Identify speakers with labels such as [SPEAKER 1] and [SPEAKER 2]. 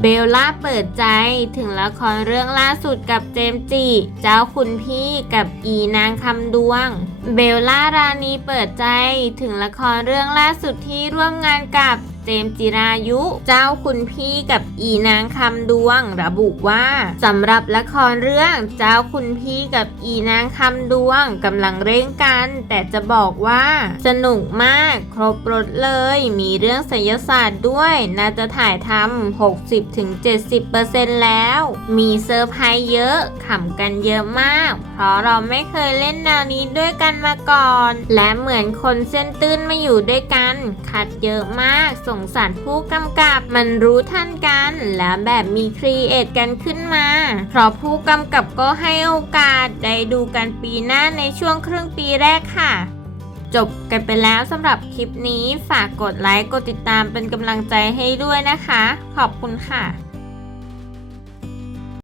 [SPEAKER 1] เบลล่าเปิดใจถึงละครเรื่องล่าสุดกับเจมส์จิเจ้าคุณพี่กับอีนางคำดวง เบลล่ารานีเปิดใจถึงละครเรื่องล่าสุดที่ร่วมงานกับ เจมจิรายุ เจ้าคุณพี่กับอีนางคำดวง ระบุว่าสำหรับละครเรื่องเจ้าคุณพี่กับอีนางคำดวงกำลังเร่งกัน แต่จะบอกว่า สนุกมากครบรถเลย มีเรื่องศิลศาสตร์ด้วยน่าจะถ่ายทำ60-70%แล้ว มีเซอร์ไพรส์เยอะขำกันเยอะมาก เพราะเราไม่เคยเล่นแนวนี้ด้วยกันมาก่อน และเหมือนคนเส้นตื้นมาอยู่ด้วยกัน คัดเยอะมากสงสารผู้กำกับ มันรู้ทันกันและแบบมีครีเอทกันขึ้นมา เพราะผู้กำกับก็ให้โอกาสได้ดูกันปีหน้าในช่วงครึ่งปีแรกค่ะ จบกันไปแล้วสำหรับคลิปนี้ฝากกดไลค์กดติดตามเป็นกำลังใจให้ด้วยนะคะ ขอบคุณค่ะ